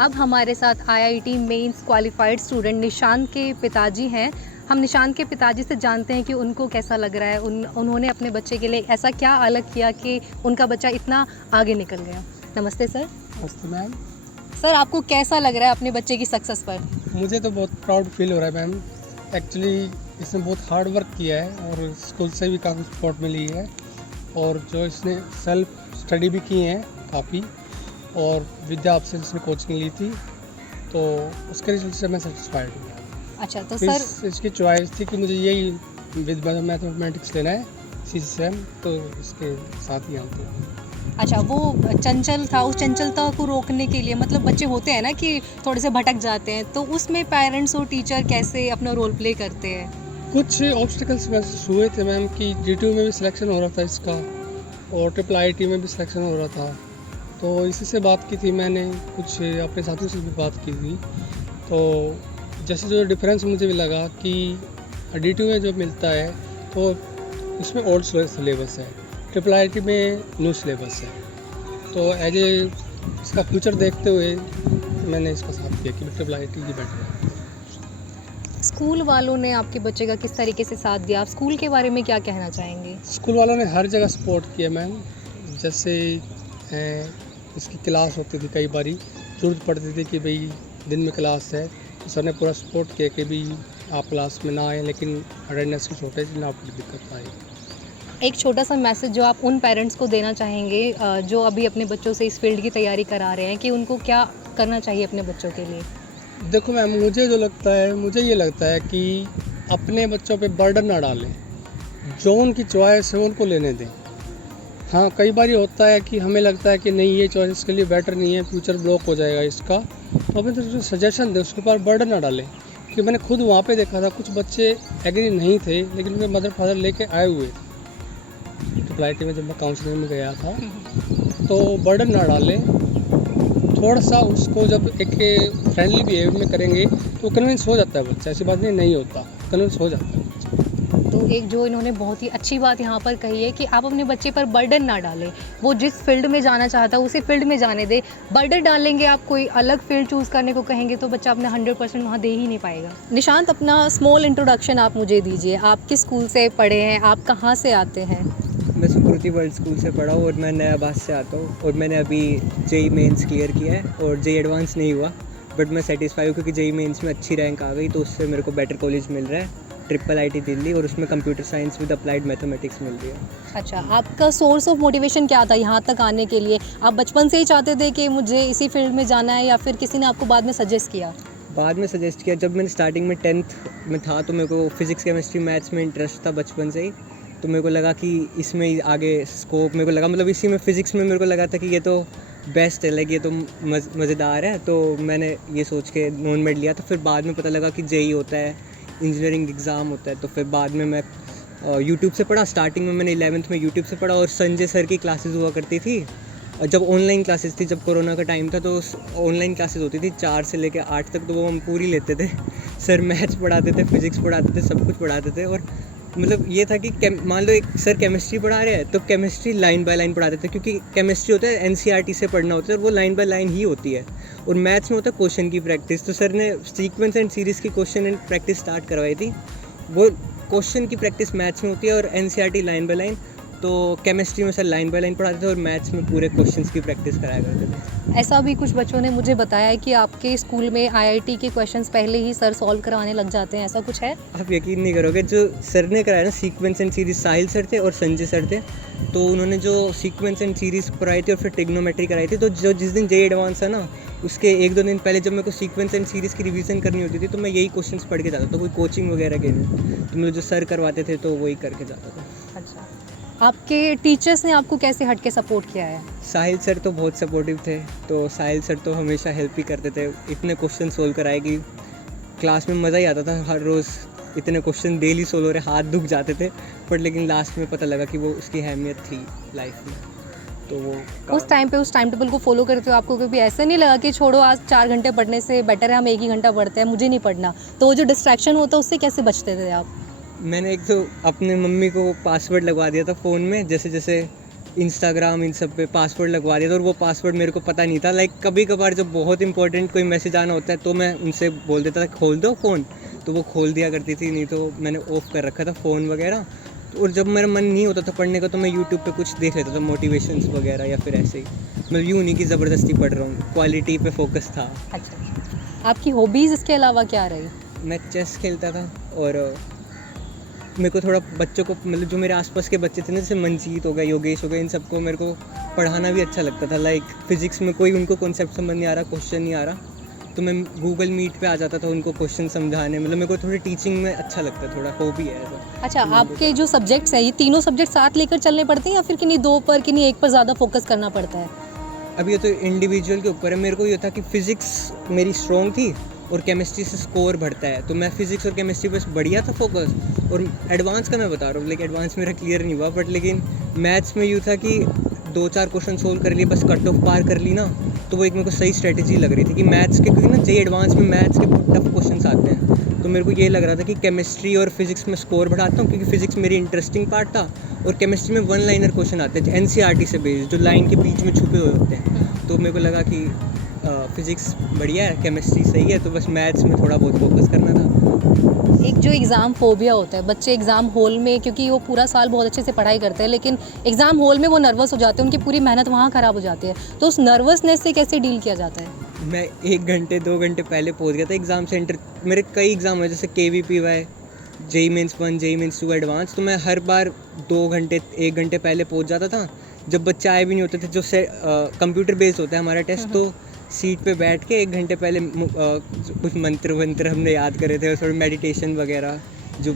अब हमारे साथ IIT mains qualified student Nishant के पिताजी हैं। हम निशांत के पिताजी से जानते हैं कि उनको कैसा लग रहा है, उन्होंने अपने बच्चे के लिए ऐसा क्या अलग किया कि उनका बच्चा इतना आगे निकल गया। नमस्ते सर। नमस्ते मैम। सर, आपको कैसा लग रहा है अपने बच्चे की सक्सेस पर? मुझे तो बहुत प्राउड फील हो रहा है मैम। एक्चुअली इसने बहुत हार्ड वर्क किया है और स्कूल से भी काफ़ी सपोर्ट मिली है, और जो इसने सेल्फ स्टडी भी की है काफ़ी, और विद्या आपसे इसने कोचिंग ली थी, तो उसके रिजल्ट से मैं सेटिस्फाइड हूँ। अच्छा, तो सर इसकी चॉइस थी कि मुझे यही विद मैथमेटिक्स लेना है CCM, तो इसके साथ ही हम थे। अच्छा, वो चंचल था, उस चंचलता को रोकने के लिए, मतलब बच्चे होते हैं ना कि थोड़े से भटक जाते हैं, तो उसमें पेरेंट्स और टीचर कैसे अपना रोल प्ले करते हैं? कुछ ऑब्स्टिकल्स महसूस हुए थे मैम कि GTU में भी सिलेक्शन हो रहा था इसका, और IIIT में भी सिलेक्शन हो रहा था, तो इसी से बात की थी मैंने, कुछ अपने साथियों से भी बात की थी। तो जैसे जो डिफरेंस मुझे भी लगा कि DTU में जो मिलता है तो उसमें ओल्ड सिलेबस है, IIIT में न्यू सिलेबस है, तो एज ए इसका फ्यूचर देखते हुए मैंने इसका साथ किया कि IIIT ही बेटर है। स्कूल वालों ने आपके बच्चे का किस तरीके से साथ दिया? आप स्कूल के बारे में क्या कहना चाहेंगे? स्कूल वालों ने हर जगह सपोर्ट किया मैम। जैसे इसकी क्लास होती थी, कई बारी ज़रूरत पड़ती थी कि भाई दिन में क्लास है, तो सर ने पूरा सपोर्ट किया कि भाई आप क्लास में ना आए, लेकिन अटेंडेंस की शॉर्टेज ना आपको दिक्कत आए। एक छोटा सा मैसेज जो आप उन पेरेंट्स को देना चाहेंगे जो अभी अपने बच्चों से इस फील्ड की तैयारी करा रहे हैं, कि उनको क्या करना चाहिए अपने बच्चों के लिए? देखो मैम, मुझे ये लगता है कि अपने बच्चों पे बर्डन ना डालें, जो उनकी चॉइस है उनको लेने दें। हाँ, कई बार ये होता है कि हमें लगता है कि नहीं, ये चॉइस इसके लिए बेटर नहीं है, फ्यूचर ब्लॉक हो जाएगा इसका, तो अपने तो सजेशन दें, उसके ऊपर बर्डन ना डालें। क्योंकि मैंने खुद वहाँ पे देखा था, कुछ बच्चे एग्री नहीं थे, लेकिन उनके मदर फादर लेके आए हुए IIIT में जब मैं काउंसलिंग में गया था। तो बर्डन ना डालें, थोड़ा सा उसको जब एक फ्रेंडली बिहेवियर में करेंगे तो कन्विंस हो जाता है बच्चा, ऐसी बात नहीं होता, कन्विंस हो जाता है। तो एक जो इन्होंने बहुत ही अच्छी बात यहाँ पर कही है कि आप अपने बच्चे पर बर्डन ना डालें, वो जिस फील्ड में जाना चाहता है उसी फील्ड में जाने दें। बर्डन डालेंगे, आप कोई अलग फील्ड चूज़ करने को कहेंगे तो बच्चा अपना 100% वहाँ दे ही नहीं पाएगा। निशांत, अपना स्मॉल इंट्रोडक्शन आप मुझे दीजिए। आप किस स्कूल से पढ़े हैं, आप कहाँ से आते हैं? मैं सुकृति वर्ल्ड स्कूल से पढ़ा हूँ और मैं नयाबाद से आता हूँ, और मैंने अभी JEE मेंस क्लियर किया है और JEE एडवांस नहीं हुआ, बट मैं सेटिस्फाई हूँ क्योंकि JEE मेंस में अच्छी रैंक आ गई, तो उससे मेरे को बेटर कॉलेज मिल रहा है, IIIT दिल्ली, और उसमें computer science with applied mathematics मिल रही है। अच्छा, आपका सोर्स ऑफ मोटिवेशन क्या था यहाँ तक आने के लिए? आप बचपन से ही चाहते थे कि मुझे इसी फील्ड में जाना है, या फिर किसी ने आपको बाद में सजेस्ट किया? बाद में सजेस्ट किया, जब मैंने स्टार्टिंग में 10th में था तो मेरे को फिज़िक्स केमिस्ट्री मैथ्स में इंटरेस्ट था बचपन से ही, तो मेरे को लगा कि इसमें ही आगे स्कोप मेरे को लगा, मतलब इसी में फ़िज़िक्स में मेरे को लगा था कि ये तो बेस्ट है, लाइक ये तो मज़ेदार है, तो मैंने ये सोच के नॉन मेड लिया। तो फिर बाद में पता लगा कि JEE होता है, इंजीनियरिंग एग्ज़ाम होता है, तो फिर बाद में मैं यूट्यूब से पढ़ा। स्टार्टिंग में मैंने 11th में यूट्यूब से पढ़ा, और संजय सर की क्लासेस हुआ करती थी, और जब ऑनलाइन क्लासेस थी, जब कोरोना का टाइम था, तो ऑनलाइन क्लासेस होती थी 4 से लेकर 8 तक, तो वो हम पूरी लेते थे। सर मैथ्स पढ़ाते थे, फिज़िक्स पढ़ाते थे, सब कुछ पढ़ाते थे, और मतलब ये था कि मान लो एक सर केमिस्ट्री पढ़ा रहे हैं तो केमिस्ट्री लाइन बाय लाइन पढ़ाते थे, क्योंकि केमिस्ट्री होता है NCERT से पढ़ना होता है, और वो लाइन बाय लाइन ही होती है, और मैथ्स में होता है क्वेश्चन की प्रैक्टिस। तो सर ने सीक्वेंस एंड सीरीज़ की क्वेश्चन एंड प्रैक्टिस स्टार्ट करवाई थी। वो क्वेश्चन की प्रैक्टिस मैथ्स में होती है और NCERT लाइन बाय लाइन, तो केमिस्ट्री में सर लाइन बाय लाइन पढ़ाते थे और मैथ्स में पूरे क्वेश्चंस की प्रैक्टिस कराया करते थे। ऐसा भी कुछ बच्चों ने मुझे बताया है कि आपके स्कूल में IIT के क्वेश्चंस पहले ही सर सॉल्व करवाने लग जाते हैं, ऐसा कुछ है? आप यकीन नहीं करोगे, जो सर ने कराया ना sequence and series, Sahil sir थे और संजय सर थे, तो उन्होंने जो सीक्वेंस एंड सीरीज कराई थी और फिर ट्रिग्नोमेट्री कराई थी, तो जो जिस दिन JEE एडवांस था ना, उसके 1-2 दिन पहले जब मेरे को सीक्वेंस एंड सीरीज़ की रिवीजन करनी होती थी, तो मैं यही क्वेश्चंस पढ़ के जाता था, कोई कोचिंग वगैरह के नहीं, तो मुझे जो सर करवाते थे तो वही करके जाता था। अच्छा, आपके टीचर्स ने आपको कैसे हट के सपोर्ट किया है? साहिल सर तो बहुत सपोर्टिव थे, तो साहिल सर तो हमेशा हेल्प ही करते थे, इतने क्वेश्चन सोल्व कराए कि क्लास में मज़ा ही आता था। हर रोज़ इतने क्वेश्चन डेली सोल्व हो रहे, हाथ दुख जाते थे, बट लेकिन लास्ट में पता लगा कि वो उसकी अहमियत थी लाइफ में, तो वो उस टाइम पे उस टाइम टेबल को फॉलो करते हो आपको कभी ऐसा नहीं लगा कि छोड़ो, आज 4 घंटे पढ़ने से बेटर है हम 1 ही घंटा पढ़ते हैं, मुझे नहीं पढ़ना? तो वो जो डिस्ट्रैक्शन होता है उससे कैसे बचते थे आप? मैंने एक तो अपने मम्मी को पासवर्ड लगवा दिया था फ़ोन में, जैसे जैसे इंस्टाग्राम इन सब पे पासवर्ड लगवा दिया था और वो पासवर्ड मेरे को पता नहीं था। लाइक कभी कभार जब बहुत इंपॉर्टेंट कोई मैसेज आना होता है तो मैं उनसे बोल देता था खोल दो फ़ोन, तो वो खोल दिया करती थी, नहीं तो मैंने ऑफ कर रखा था फ़ोन वगैरह। और जब मेरा मन नहीं होता था पढ़ने का तो मैं यूट्यूब पे कुछ देख लेता था, मोटिवेशंस वगैरह, या फिर ऐसे ही। मतलब यूँ नहीं कि ज़बरदस्ती पढ़ रहा हूँ, क्वालिटी पे फोकस था। अच्छा, आपकी हॉबीज़ इसके अलावा क्या रही? मैं चेस खेलता था और मेरे को थोड़ा बच्चों को, मतलब जो मेरे आसपास के बच्चे थे ना, जैसे मंजीत हो गया, योगेश हो गया, इन सबको मेरे को पढ़ाना भी अच्छा लगता था। लाइक फिजिक्स में कोई उनको कॉन्सेप्ट समझ नहीं आ रहा, क्वेश्चन नहीं आ रहा, तो मैं गूगल मीट पे आ जाता था उनको क्वेश्चन समझाने। मतलब मेरे को थोड़ी टीचिंग में अच्छा लगता है, थोड़ा हॉबी है ऐसा। अच्छा, आपके जो सब्जेक्ट्स हैं ये तीनों सब्जेक्ट साथ लेकर चलने पड़ते हैं या फिर किन्हीं दो पर किन्हीं एक पर ज़्यादा फोकस करना पड़ता है? अब ये तो इंडिविजुअल के ऊपर है। मेरे को ये था कि फ़िज़िक्स मेरी स्ट्रॉन्ग थी और केमिस्ट्री से स्कोर बढ़ता है, तो मैं फ़िज़िक्स और केमिस्ट्री पे बढ़िया था फोकस। और एडवांस का मैं बता रहा हूँ, लेकिन एडवांस मेरा क्लियर नहीं हुआ, बट लेकिन मैथ्स में यूँ था कि 2-4 क्वेश्चन सोल्व कर लिए, बस कट ऑफ पार कर ली ना, तो वो एक मेरे को सही स्ट्रेटजी लग रही थी कि मैथ्स के, क्योंकि ना जे एडवांस में मैथ्स के बहुत टफ क्वेश्चन आते हैं, तो मेरे को ये लग रहा था कि केमिस्ट्री और फिज़िक्स में स्कोर बढ़ाता हूँ, क्योंकि फ़िज़िक्स मेरी इंटरेस्टिंग पार्ट था और केमिस्ट्री में 1 लाइनर क्वेश्चन आते हैं NCERT से बेस्ड, जो लाइन के बीच में छुपे हुए होते हैं। तो मेरे को लगा कि फ़िज़िक्स बढ़िया है, केमिस्ट्री सही है, तो बस मैथ्स में थोड़ा बहुत फोकस करना था। एक जो एग्ज़ाम फोबिया होता है, बच्चे एग्ज़ाम हॉल में, क्योंकि वो पूरा साल बहुत अच्छे से पढ़ाई करते हैं, लेकिन एग्ज़ाम हॉल में वो नर्वस हो जाते हैं, उनकी पूरी मेहनत वहाँ ख़राब हो जाती है, तो उस नर्वसनेस से कैसे डील किया जाता है? मैं 1 घंटे 2 घंटे पहले पहुंच गया था एग्ज़ाम सेंटर। मेरे कई एग्ज़ाम है, जैसे KVPY, JEE Mains 1, JEE Mains 2 advance, तो मैं हर बार 2 घंटे 1 घंटे पहले पहुंच जाता था। जब बच्चे आए भी नहीं होते थे, जो से कंप्यूटर बेस्ड होता है हमारा टेस्ट, तो सीट पे बैठ के 1 घंटे पहले कुछ मंत्र वंत्र हमने याद करे थे और थोड़ी मेडिटेशन वगैरह जो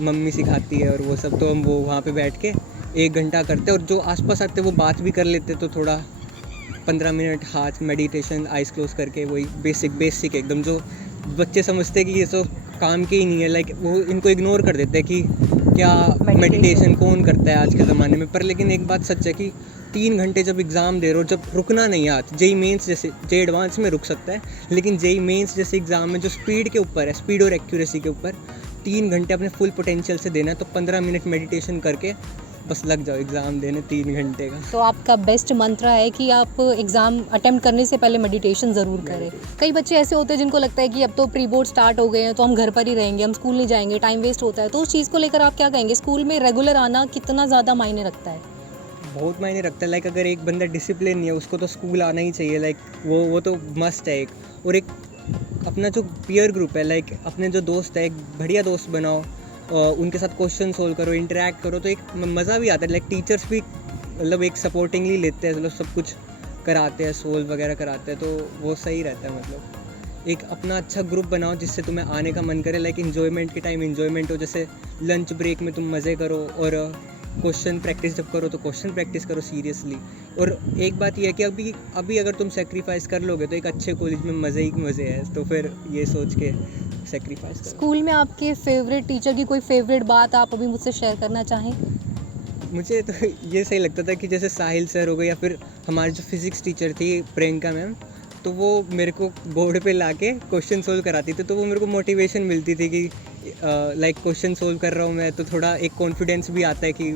मम्मी सिखाती है और वो सब, तो हम वो वहाँ पे बैठ के 1 घंटा करते, और जो आसपास आते वो बात भी कर लेते, तो थोड़ा 15 मिनट हाथ मेडिटेशन, आइज़ क्लोज करके, वही बेसिक एकदम, जो बच्चे समझते हैं कि ये तो काम के ही नहीं है। लाइक वो इनको इग्नोर कर देते हैं कि क्या मेडिटेशन कौन करता है आज के ज़माने में। पर लेकिन एक बात सच है कि 3 घंटे जब एग्ज़ाम दे रहे हो, जब रुकना नहीं है हाथ, JEE मेंस जैसे, JEE एडवांस में रुक सकता है, लेकिन JEE मेंस जैसे एग्ज़ाम में जो स्पीड के ऊपर है, स्पीड और एक्यूरेसी के ऊपर 3 घंटे अपने फुल पोटेंशियल से देना है, तो 15 मिनट मेडिटेशन करके बस लग जाओ एग्ज़ाम देने 3 घंटे का। तो आपका बेस्ट मंत्र है कि आप एग्ज़ाम अटेम्प्ट करने से पहले मेडिटेशन ज़रूर करें। कई बच्चे ऐसे होते हैं जिनको लगता है कि अब तो प्री बोर्ड स्टार्ट हो गए हैं, तो हम घर पर ही रहेंगे, हम स्कूल नहीं जाएंगे, टाइम वेस्ट होता है, तो उस चीज़ को लेकर आप क्या कहेंगे? स्कूल में रेगुलर आना कितना ज़्यादा मायने रखता है? बहुत मायने रखता है। लाइक अगर एक बंदा डिसिप्लिन नहीं है, उसको तो स्कूल आना ही चाहिए। लाइक वो तो मस्ट है एक। और एक अपना जो पीयर ग्रुप है, लाइक अपने जो दोस्त है, एक बढ़िया दोस्त बनाओ, उनके साथ क्वेश्चन सोल्व करो, इंटरेक्ट करो, तो एक मज़ा भी आता है। लाइक टीचर्स भी मतलब एक सपोर्टिंगली लेते हैं, मतलब सब कुछ कराते हैं, सोल्व वगैरह कराते हैं, तो वो सही रहता है। मतलब एक अपना अच्छा ग्रुप बनाओ जिससे तुम्हें आने का मन करे। लाइक इन्जॉयमेंट के टाइम इन्जॉयमेंट हो, जैसे लंच ब्रेक में तुम मज़े करो, और क्वेश्चन प्रैक्टिस जब करो तो क्वेश्चन प्रैक्टिस करो सीरियसली। और एक बात यह है कि अभी अगर तुम सेक्रीफाइस कर लोगे तो एक अच्छे कॉलेज में मज़े ही मज़े है, तो फिर ये सोच के सेक्रीफाइस करो। स्कूल में आपके फेवरेट टीचर की कोई फेवरेट बात आप अभी मुझसे शेयर करना चाहें? मुझे तो ये सही लगता था कि जैसे साहिल सर हो गए, या फिर हमारी जो फिज़िक्स टीचर थी प्रियंका मैम, तो वो मेरे को बोर्ड पे लाके क्वेश्चन सोल्व कराती थी, तो वो मेरे को मोटिवेशन मिलती थी कि लाइक क्वेश्चन सोल्व कर रहा हूँ मैं, तो थोड़ा एक कॉन्फिडेंस भी आता है कि,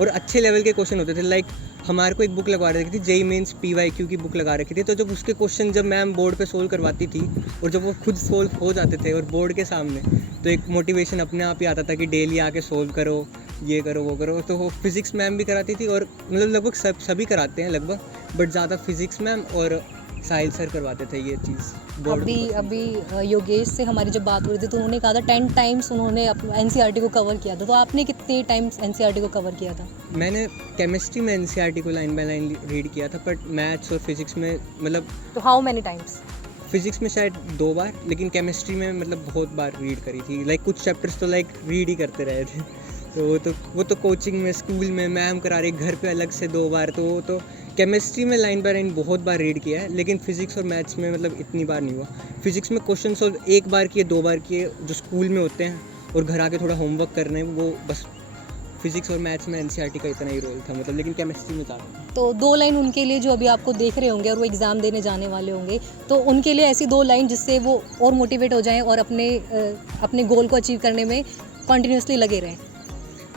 और अच्छे लेवल के क्वेश्चन होते थे। लाइक हमारे को एक बुक लगवा रखी थी, JEE Mains PYQ की बुक लगा रखी थी, तो जब उसके क्वेश्चन जब मैम बोर्ड पे सोल्व करवाती थी और जब वो खुद सोल्व हो जाते थे और बोर्ड के सामने, तो एक मोटिवेशन अपने आप ही आता था कि डेली आके सोल्व करो, ये करो वो करो। तो वो फिज़िक्स मैम भी कराती थी, और मतलब लगभग सभी कराते हैं लगभग, बट ज़्यादा फिज़िक्स मैम और साहिल सर करवाते थे ये चीज़। अभी योगेश से हमारी जब बात हो रही थी तो उन्होंने कहा था 10 टाइम्स उन्होंने NCERT को कवर किया था, तो आपने कितने टाइम्स NCERT को कवर किया था? मैंने केमिस्ट्री में NCERT को लाइन बाय लाइन रीड किया था, बट मैथ्स और फिज़िक्स में मतलब, तो हाउ मैनी टाइम्स? फिज़िक्स में शायद 2 बार, लेकिन केमिस्ट्री में मतलब बहुत बार रीड करी थी। लाइक कुछ चैप्टर्स तो लाइक रीड ही करते रहे थे। तो वो तो कोचिंग में, स्कूल में मैम करा रही, घर पे अलग से 2 बार, तो वो तो केमिस्ट्री में लाइन बाय लाइन बहुत बार रीड किया है, लेकिन फिज़िक्स और मैथ्स में मतलब इतनी बार नहीं हुआ। फिज़िक्स में क्वेश्चन सोल्व 1 बार किए, 2 बार किए, जो स्कूल में होते हैं, और घर आके थोड़ा होमवर्क करने, वो बस। फिज़िक्स और मैथ्स में NCERT का इतना ही रोल था, मतलब, लेकिन केमिस्ट्री में ज़्यादा। तो 2 लाइन उनके लिए जो अभी आपको देख रहे होंगे और वो एग्ज़ाम देने जाने वाले होंगे, तो उनके लिए ऐसी 2 लाइन जिससे वो और मोटिवेट हो जाएं और अपने गोल को अचीव करने में कंटिन्यूसली लगे रहें।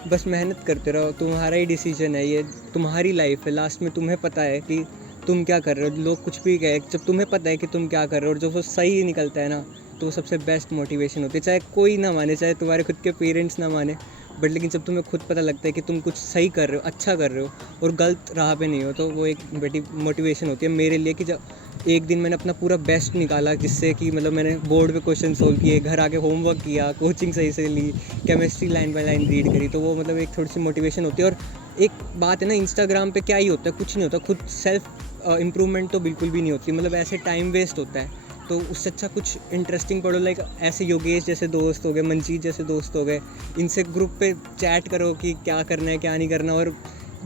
बस मेहनत करते रहो, तुम्हारा ही डिसीजन है, ये तुम्हारी लाइफ है, लास्ट में तुम्हें पता है कि तुम क्या कर रहे हो। लोग कुछ भी कहे, जब तुम्हें पता है कि तुम क्या कर रहे हो और जब वो सही निकलता है ना, तो वो सबसे बेस्ट मोटिवेशन होती है। चाहे कोई ना माने, चाहे तुम्हारे खुद के पेरेंट्स ना माने, बट लेकिन जब तुम्हें खुद पता लगता है कि तुम कुछ सही कर रहे हो, अच्छा कर रहे हो और गलत राह पे नहीं हो, तो वो एक बड़ी मोटिवेशन होती है मेरे लिए। कि जब एक दिन मैंने अपना पूरा बेस्ट निकाला, जिससे कि मतलब मैंने बोर्ड पे क्वेश्चन सोल्व किए, घर आके होमवर्क किया, कोचिंग सही से ली, chemistry line by line read करी, तो वो मतलब एक थोड़ी सी मोटिवेशन होती है। और एक बात है ना, इंस्टाग्राम पे क्या ही होता है, कुछ नहीं होता, खुद सेल्फ इम्प्रूवमेंट तो बिल्कुल भी नहीं होती, मतलब ऐसे टाइम वेस्ट होता है। तो उससे अच्छा कुछ इंटरेस्टिंग पढ़ो, लाइक ऐसे योगेश जैसे दोस्त हो गए, मंजीत जैसे दोस्त हो गए, इनसे ग्रुप पे चैट करो कि क्या करना है क्या नहीं करना। और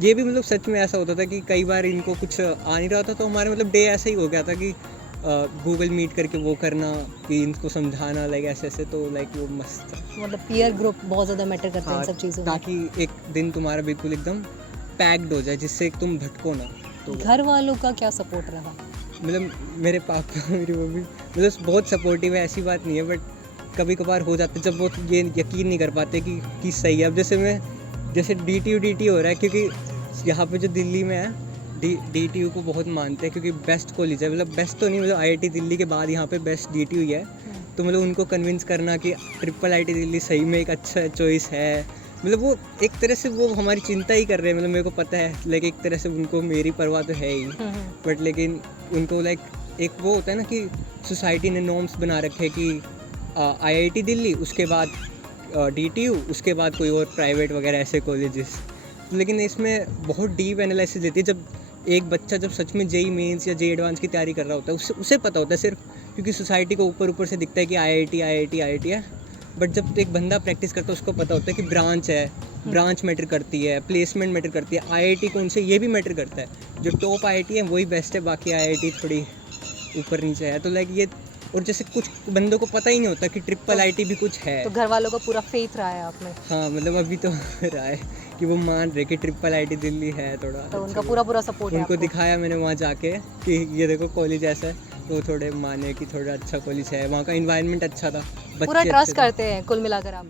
ये भी मतलब सच में ऐसा होता था कि कई बार इनको कुछ आ नहीं रहा था, तो हमारे मतलब डे ऐसा ही हो गया था कि गूगल मीट करके वो करना, कि इनको समझाना, लाइक ऐसे ऐसे, तो लाइक वो मस्त था। मतलब पीयर ग्रुप बहुत ज़्यादा मैटर करते हैं इन हाँ, सब चीज़ों में। ताकि एक दिन तुम्हारा बिल्कुल एकदम पैक्ड हो जाए, जिससे तुम भटको ना। तो घर वालों का क्या सपोर्ट रहा? मतलब मेरे पापा मेरी मम्मी मतलब बहुत सपोर्टिव है, ऐसी बात नहीं है, बट कभी कभार हो जाते जब वो ये यकीन नहीं कर पाते कि सही है। अब जैसे डी टी हो रहा है, क्योंकि यहाँ पे जो दिल्ली में है, डी को बहुत मानते हैं, क्योंकि बेस्ट कॉलेज है, मतलब बेस्ट तो नहीं, मतलब IIT दिल्ली के बाद यहाँ पे बेस्ट डी ही है। तो मतलब उनको कन्विंस करना कि IIT दिल्ली सही में एक अच्छा चॉइस है, मतलब वो एक तरह से वो हमारी चिंता ही कर रहे हैं, मतलब मेरे को पता है, लेकिन एक तरह से उनको मेरी परवाह तो है ही, बट लेकिन उनको लाइक एक वो होता है ना कि सोसाइटी ने नॉर्म्स बना रखे कि IIT दिल्ली, उसके बाद DTU, उसके बाद कोई और प्राइवेट वगैरह ऐसे कॉलेजेस। लेकिन इसमें बहुत डीप एनालिसिस देती है। जब एक बच्चा जब सच में JEE मेंस या JEE एडवांस की तैयारी कर रहा होता है, उसे पता होता है सिर्फ, क्योंकि सोसाइटी को ऊपर से दिखता है कि IIT है, बट जब एक बंदा प्रैक्टिस करता है उसको पता होता है कि ब्रांच मैटर करती है, प्लेसमेंट मैटर करती है, IIT कौन से ये भी मैटर करता है, जो टॉप IIT है वही बेस्ट है, बाकी IIT थोड़ी ऊपर नीचे है। तो लाइक ये, और जैसे कुछ बंदों को पता ही नहीं होता कि IIT भी कुछ है। तो घर वालों का पूरा फेथ रहा है आप में? हाँ, मतलब अभी तो रहा है कि वो मान रहे कि IIT दिल्ली है थोड़ा, तो उनका पूरा सपोर्ट है उनको आपको? दिखाया मैंने वहाँ जाके कि ये देखो कॉलेज ऐसा है, तो थोड़े माने कि थोड़ा अच्छा कॉलेज है, वहाँ का इन्वायरमेंट अच्छा था, पूरा बच्चे ट्रस्ट अच्छे थे। करते हैं कुल मिलाकर आप?